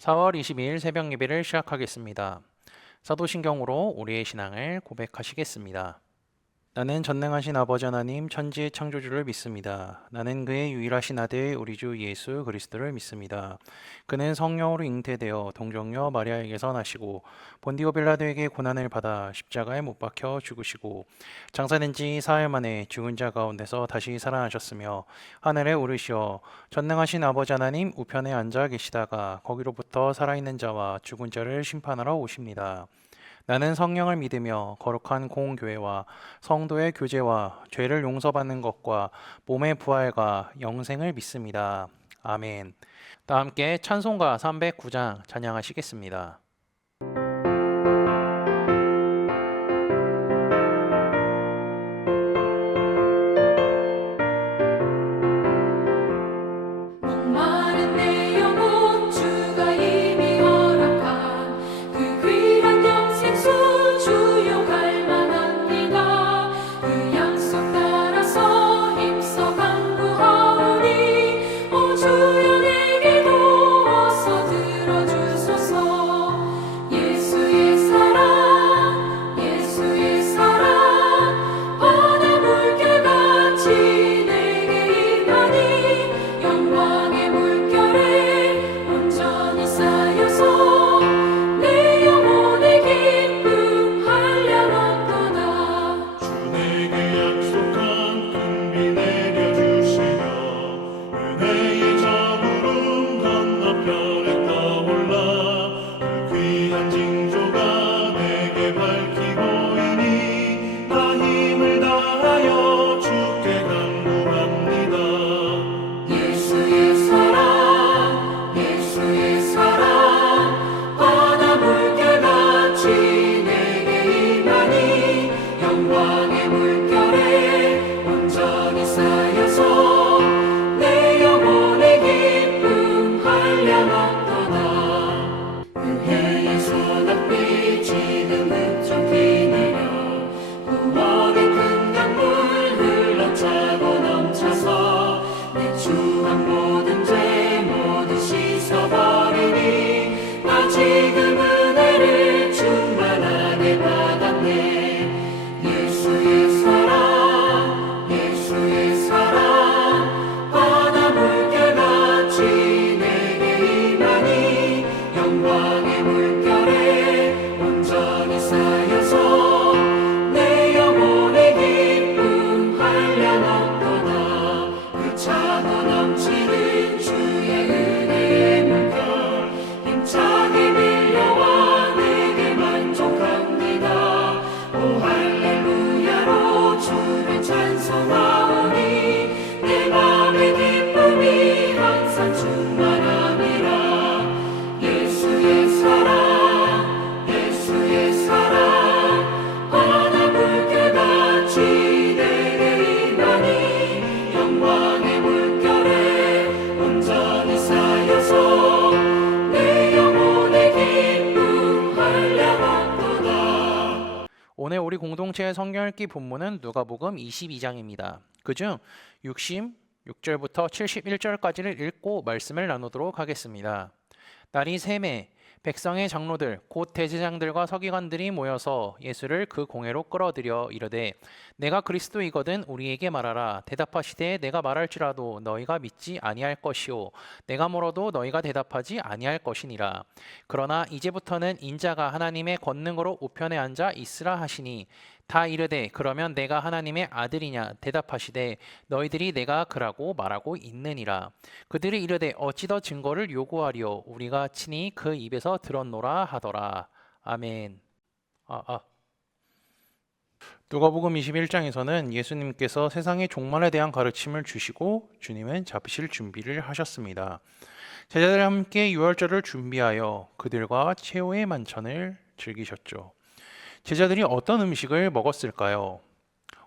4월 22일 새벽 예배를 시작하겠습니다. 사도신경으로 우리의 신앙을 고백하시겠습니다. 나는 전능하신 아버지 하나님 천지의 창조주를 믿습니다. 나는 그의 유일하신 아들 우리 주 예수 그리스도를 믿습니다. 그는 성령으로 잉태되어 동정녀 마리아에게서 나시고 본디오 빌라도에게 고난을 받아 십자가에 못 박혀 죽으시고 장사된 지 사흘 만에 죽은 자 가운데서 다시 살아나셨으며 하늘에 오르시어 전능하신 아버지 하나님 우편에 앉아 계시다가 거기로부터 살아있는 자와 죽은 자를 심판하러 오십니다. 나는 성령을 믿으며 거룩한 공교회와 성도의 교제와 죄를 용서받는 것과 몸의 부활과 영생을 믿습니다. 아멘. 다 함께 찬송가 309장 찬양하시겠습니다. 목마른 내 영혼 주가 이미 허락한 그 귀한 영생수 주용할 만합니다. 그 약속 따라서 힘써 간구하오니 오 주여 내게도 어서 들어주소서. 예수의 사랑 예수의 사랑 바다 물결같이 내게 임하니 영광의 물결에 온전히 쌓여서 내 영혼의 기쁨 한량없도다. 주 내게 약속한 큰 비 내려주시며 은혜의 저구름 건너편에 떠올라 그 귀한 징조가 내게 밝히고 이니 나 힘을 다하여 주께 간구합니다. 예수의 사랑 예수의 사랑 바다 물결같이 내게 임하니 영광의 물결에 온전히 쌓여서 내 영혼의 기쁨 한량없도다. 은혜의 소낙비 지금 흡족히 내려 구원의 큰 강물 흘러차고 넘쳐서 내 추한 모든 죄 모두 씻어버리니 나 지금 은혜를 충만하게 받았네. 예수의 사랑 예수의 사랑 바다 물결같이 내게 임하니 영광의 물결에 온전히 쌓여서 내 영혼의 기쁨 한량없도다. 그 차고 넘치는 주의 은혜의 물결 힘차게 밀려와 내게 만족합니다. 오 할렐루야로 주를 찬송하오니 내 맘의 기쁨이 항상 충만함이라. 예수의 사랑 예수의 사랑 바다 물결같이 내게 임하니 영광의 물결에 온전히 쌓여서 내 영혼의 기쁨 한량없도다. 오늘 우리 공동체의 성경 읽기 본문은 누가복음 22장입니다. 그중 66절부터 71절까지를 읽고 말씀을 나누도록 하겠습니다. 날이 새매 백성의 장로들 곧 대제장들과 서기관들이 모여서 예수를 그 공회로 끌어들여 이르되 내가 그리스도이거든 우리에게 말하라. 대답하시되 내가 말할지라도 너희가 믿지 아니할 것이요 내가 물어도 너희가 대답하지 아니할 것이니라. 그러나 이제부터는 인자가 하나님의 권능으로 우편에 앉아 있으라 하시니 다 이르되 그러면 내가 하나님의 아들이냐. 대답하시되 너희들이 내가 그라고 말하고 있느니라. 그들이 이르되 어찌 더 증거를 요구하리요 우리가 친히 그 입에서 들었노라 하더라. 아멘. 누가복음 21장에서는 예수님께서 세상의 종말에 대한 가르침을 주시고 주님은 잡으실 준비를 하셨습니다. 제자들과 함께 유월절을 준비하여 그들과 최후의 만찬을 즐기셨죠. 제자들이 어떤 음식을 먹었을까요?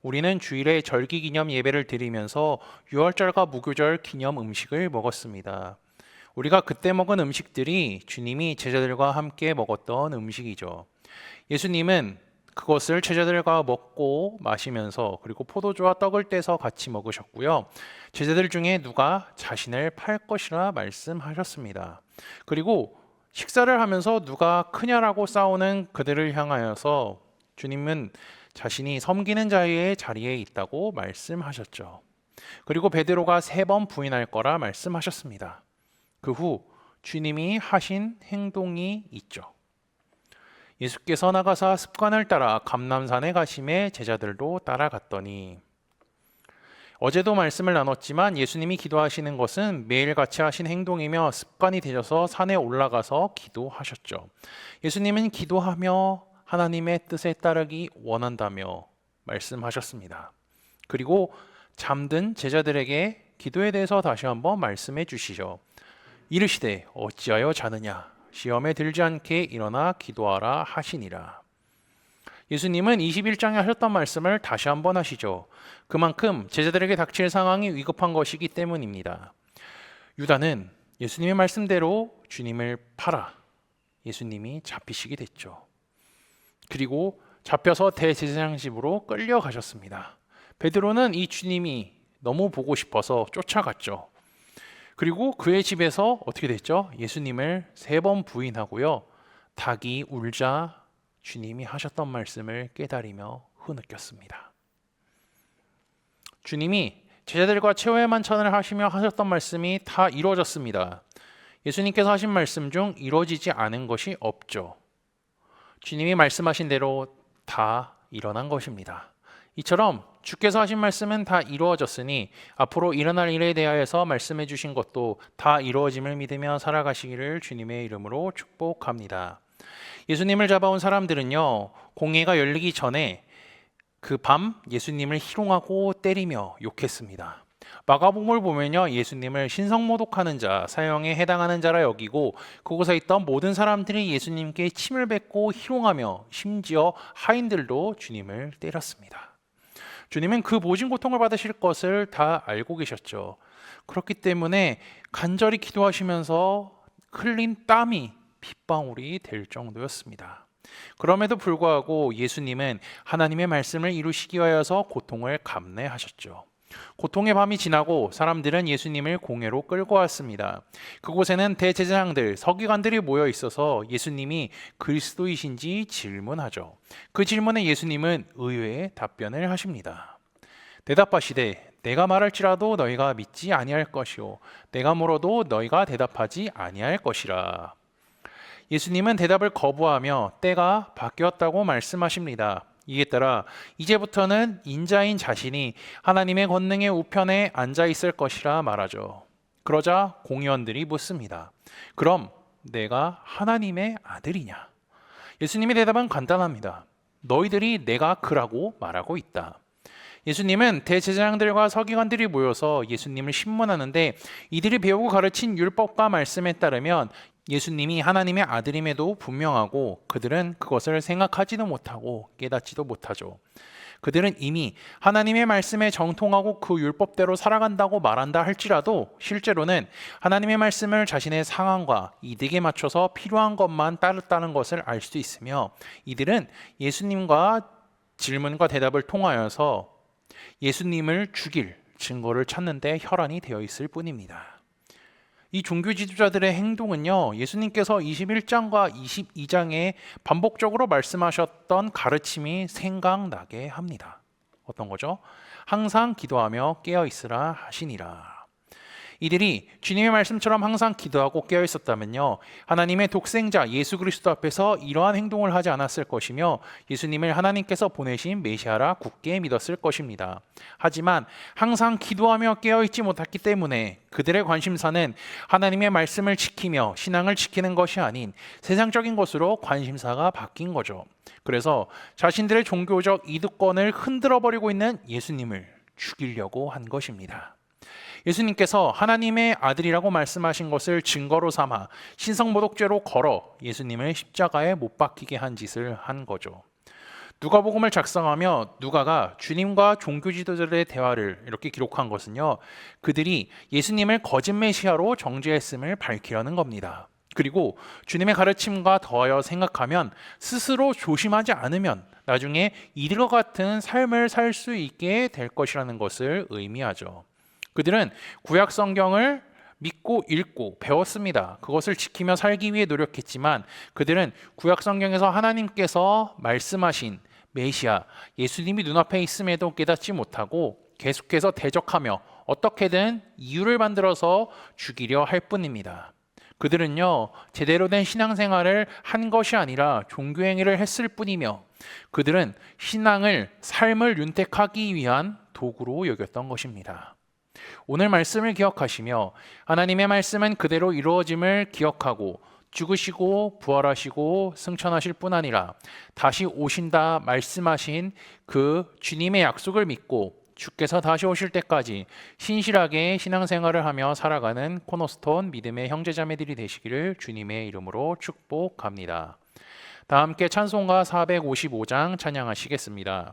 우리는 주일에 절기 기념 예배를 드리면서 유월절과 무교절 기념 음식을 먹었습니다. 우리가 그때 먹은 음식들이 주님이 제자들과 함께 먹었던 음식이죠. 예수님은 그것을 제자들과 먹고 마시면서 그리고 포도주와 떡을 떼서 같이 먹으셨고요. 제자들 중에 누가 자신을 팔 것이라 말씀하셨습니다. 그리고 식사를 하면서 누가 크냐라고 싸우는 그들을 향하여서 주님은 자신이 섬기는 자의 자리에 있다고 말씀하셨죠. 그리고 베드로가 3번 부인할 거라 말씀하셨습니다. 그 후 주님이 하신 행동이 있죠. 예수께서 나가사 습관을 따라 감람산에 가심에 제자들도 따라갔더니, 어제도 말씀을 나눴지만 예수님이 기도하시는 것은 매일같이 하신 행동이며 습관이 되셔서 산에 올라가서 기도하셨죠. 예수님은 기도하며 하나님의 뜻에 따르기 원한다며 말씀하셨습니다. 그리고 잠든 제자들에게 기도에 대해서 다시 한번 말씀해 주시죠. 이르시되 어찌하여 자느냐, 시험에 들지 않게 일어나 기도하라 하시니라. 예수님은 21장에 하셨던 말씀을 다시 한번 하시죠. 그만큼 제자들에게 닥칠 상황이 위급한 것이기 때문입니다. 유다는 예수님의 말씀대로 주님을 팔아 예수님이 잡히시게 됐죠. 그리고 잡혀서 대제사장 집으로 끌려가셨습니다. 베드로는 이 주님이 너무 보고 싶어서 쫓아갔죠. 그리고 그의 집에서 어떻게 됐죠? 예수님을 3번 부인하고요. 닭이 울자 주님이 하셨던 말씀을 깨달으며 흐느꼈습니다. 주님이 제자들과 최후의 만찬을 하시며 하셨던 말씀이 다 이루어졌습니다. 예수님께서 하신 말씀 중 이루어지지 않은 것이 없죠. 주님이 말씀하신 대로 다 일어난 것입니다. 이처럼 주께서 하신 말씀은 다 이루어졌으니 앞으로 일어날 일에 대하여서 말씀해 주신 것도 다 이루어짐을 믿으며 살아가시기를 주님의 이름으로 축복합니다. 예수님을 잡아온 사람들은요, 공회가 열리기 전에 그 밤 예수님을 희롱하고 때리며 욕했습니다. 마가복음을 보면요, 예수님을 신성모독하는 자, 사형에 해당하는 자라 여기고 그곳에 있던 모든 사람들이 예수님께 침을 뱉고 희롱하며 심지어 하인들도 주님을 때렸습니다. 주님은 그 모진 고통을 받으실 것을 다 알고 계셨죠. 그렇기 때문에 간절히 기도하시면서 흘린 땀이 핏방울이 될 정도였습니다. 그럼에도 불구하고 예수님은 하나님의 말씀을 이루시기 위하여서 고통을 감내하셨죠. 고통의 밤이 지나고 사람들은 예수님을 공회로 끌고 왔습니다. 그곳에는 대제사장들, 서기관들이 모여 있어서 예수님이 그리스도이신지 질문하죠. 그 질문에 예수님은 의외의 답변을 하십니다. 대답하시되 내가 말할지라도 너희가 믿지 아니할 것이요 내가 물어도 너희가 대답하지 아니할 것이라. 예수님은 대답을 거부하며 때가 바뀌었다고 말씀하십니다. 이에 따라 이제부터는 인자인 자신이 하나님의 권능의 우편에 앉아 있을 것이라 말하죠. 그러자 공의원들이 묻습니다. 그럼 내가 하나님의 아들이냐? 예수님의 대답은 간단합니다. 너희들이 내가 그라고 말하고 있다. 예수님은 대제사장들과 서기관들이 모여서 예수님을 신문하는데 이들이 배우고 가르친 율법과 말씀에 따르면 예수님이 하나님의 아들임에도 분명하고 그들은 그것을 생각하지도 못하고 깨닫지도 못하죠. 그들은 이미 하나님의 말씀에 정통하고 그 율법대로 살아간다고 말한다 할지라도 실제로는 하나님의 말씀을 자신의 상황과 이득에 맞춰서 필요한 것만 따르다는 것을 알 수 있으며 이들은 예수님과 질문과 대답을 통하여서 예수님을 죽일 증거를 찾는 데 혈안이 되어 있을 뿐입니다. 이 종교 지도자들의 행동은요, 예수님께서 21장과 22장에 반복적으로 말씀하셨던 가르침이 생각나게 합니다. 어떤 거죠? 항상 기도하며 깨어 있으라 하시니라. 이들이 주님의 말씀처럼 항상 기도하고 깨어 있었다면요, 하나님의 독생자 예수 그리스도 앞에서 이러한 행동을 하지 않았을 것이며 예수님을 하나님께서 보내신 메시아라 굳게 믿었을 것입니다. 하지만 항상 기도하며 깨어 있지 못했기 때문에 그들의 관심사는 하나님의 말씀을 지키며 신앙을 지키는 것이 아닌 세상적인 것으로 관심사가 바뀐 거죠. 그래서 자신들의 종교적 이득권을 흔들어 버리고 있는 예수님을 죽이려고 한 것입니다. 예수님께서 하나님의 아들이라고 말씀하신 것을 증거로 삼아 신성모독죄로 걸어 예수님을 십자가에 못 박히게 한 짓을 한 거죠. 누가복음을 작성하며 누가가 주님과 종교 지도자들의 대화를 이렇게 기록한 것은요, 그들이 예수님을 거짓 메시아로 정죄했음을 밝히려는 겁니다. 그리고 주님의 가르침과 더하여 생각하면 스스로 조심하지 않으면 나중에 이들과 같은 삶을 살 수 있게 될 것이라는 것을 의미하죠. 그들은 구약 성경을 믿고 읽고 배웠습니다. 그것을 지키며 살기 위해 노력했지만 그들은 구약 성경에서 하나님께서 말씀하신 메시아 예수님이 눈앞에 있음에도 깨닫지 못하고 계속해서 대적하며 어떻게든 이유를 만들어서 죽이려 할 뿐입니다. 그들은요, 제대로 된 신앙생활을 한 것이 아니라 종교행위를 했을 뿐이며 그들은 신앙을, 삶을 윤택하기 위한 도구로 여겼던 것입니다. 오늘 말씀을 기억하시며 하나님의 말씀은 그대로 이루어짐을 기억하고 죽으시고 부활하시고 승천하실 뿐 아니라 다시 오신다 말씀하신 그 주님의 약속을 믿고 주께서 다시 오실 때까지 신실하게 신앙생활을 하며 살아가는 코너스톤 믿음의 형제자매들이 되시기를 주님의 이름으로 축복합니다. 다 함께 찬송가 455장 찬양하시겠습니다.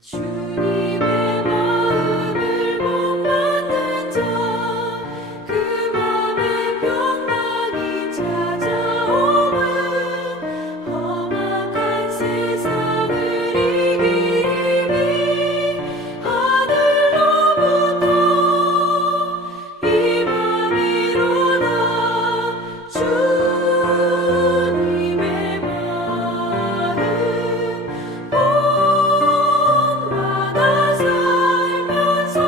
주님의 마음을 못 받는 자 그 맘에 평강이 찾아오면 험악한 세상을 이기리니 하늘로부터 임함이로다 주님의 마음 본받아 살면서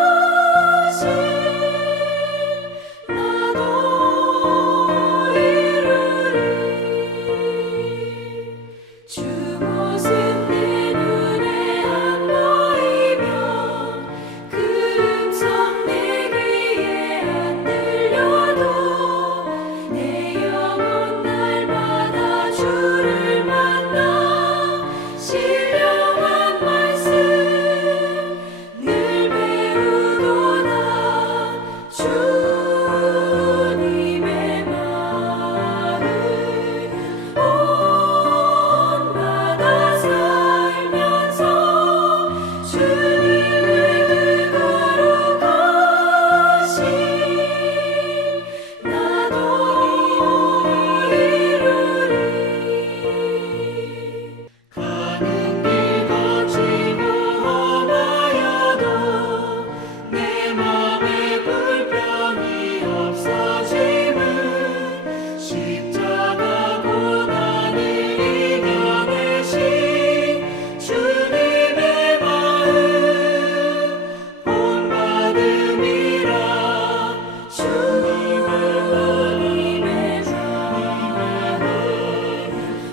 그거룩하신 나도 이루리 주 모습 내 눈에 안 보이며 그 음성 내 귀에 안 들려도 내 영혼 날마다 주를 만나 신령한 말씀 늘 배우도다 주님의 마음 본받아 살면서 주님의 그거룩하신 나도 이루리 가는 길 거치고 험하여도 내 맘에 불평이 없어짐은 십자가 고난을 이겨내신 주님의 마음 본받음이라 주님의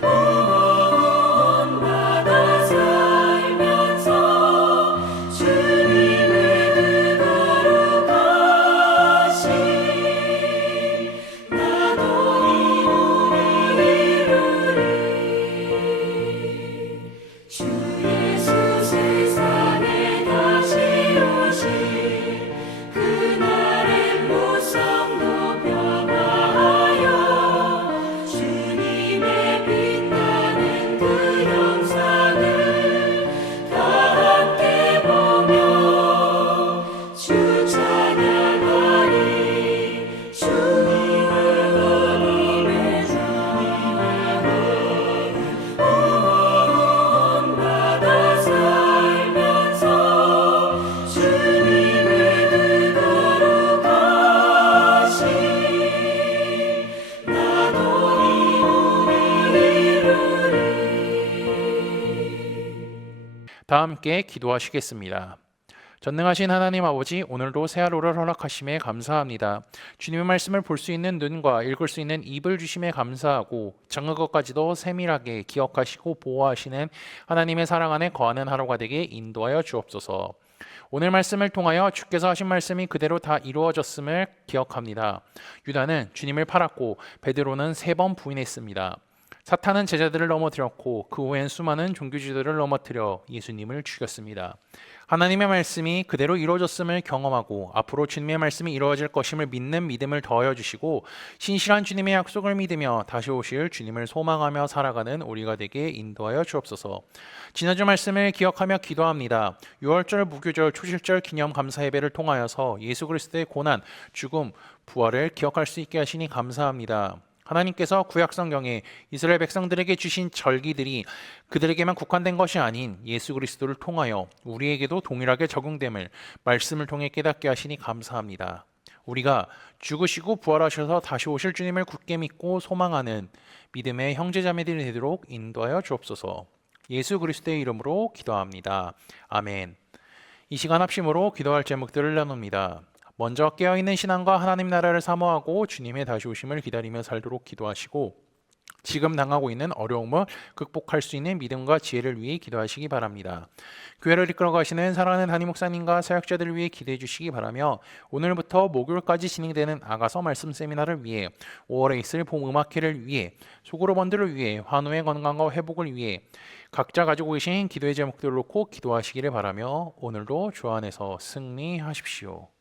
마음 본받아 살면서 주님의 그거룩하신 나도 이루리 주 예수 세상에 다시 오실 그날의 무성도 변화하여 주님의 빛나는 그 영상을 다 함께 보며 주 찬양하리 주님의 본받아 살면서 주님의 그거룩하신 나도 이루리 다 함께 기도하시겠습니다. 전능하신 하나님 아버지, 오늘도 새 하루를 허락하심에 감사합니다. 주님의 말씀을 볼 수 있는 눈과 읽을 수 있는 입을 주심에 감사하고 작은 것까지도 세밀하게 기억하시고 보호하시는 하나님의 사랑 안에 거하는 하루가 되게 인도하여 주옵소서. 오늘 말씀을 통하여 주께서 하신 말씀이 그대로 다 이루어졌음을 기억합니다. 유다는 주님을 팔았고 베드로는 3번 부인했습니다. 사탄은 제자들을 넘어뜨렸고 그 후엔 수많은 종교지도를 넘어뜨려 예수님을 죽였습니다. 하나님의 말씀이 그대로 이루어졌음을 경험하고 앞으로 주님의 말씀이 이루어질 것임을 믿는 믿음을 더하여 주시고 신실한 주님의 약속을 믿으며 다시 오실 주님을 소망하며 살아가는 우리가 되게 인도하여 주옵소서. 지난주 말씀을 기억하며 기도합니다. 6월절 무교절 초실절 기념 감사 예배를 통하여서 예수 그리스도의 고난, 죽음, 부활을 기억할 수 있게 하시니 감사합니다. 하나님께서 구약 성경에 이스라엘 백성들에게 주신 절기들이 그들에게만 국한된 것이 아닌 예수 그리스도를 통하여 우리에게도 동일하게 적용됨을 말씀을 통해 깨닫게 하시니 감사합니다. 우리가 죽으시고 부활하셔서 다시 오실 주님을 굳게 믿고 소망하는 믿음의 형제자매들이 되도록 인도하여 주옵소서. 예수 그리스도의 이름으로 기도합니다. 아멘. 이 시간 합심으로 기도할 제목들을 나눕니다. 먼저 깨어있는 신앙과 하나님 나라를 사모하고 주님의 다시 오심을 기다리며 살도록 기도하시고 지금 당하고 있는 어려움을 극복할 수 있는 믿음과 지혜를 위해 기도하시기 바랍니다. 교회를 이끌어 가시는 사랑하는 담임 목사님과 사역자들을 위해 기도해 주시기 바라며 오늘부터 목요일까지 진행되는 아가서 말씀 세미나를 위해 5월에 있을 봄 음악회를 위해 소그룹원들을 위해 환우의 건강과 회복을 위해 각자 가지고 계신 기도의 제목들을 놓고 기도하시기를 바라며 오늘도 주 안에서 승리하십시오.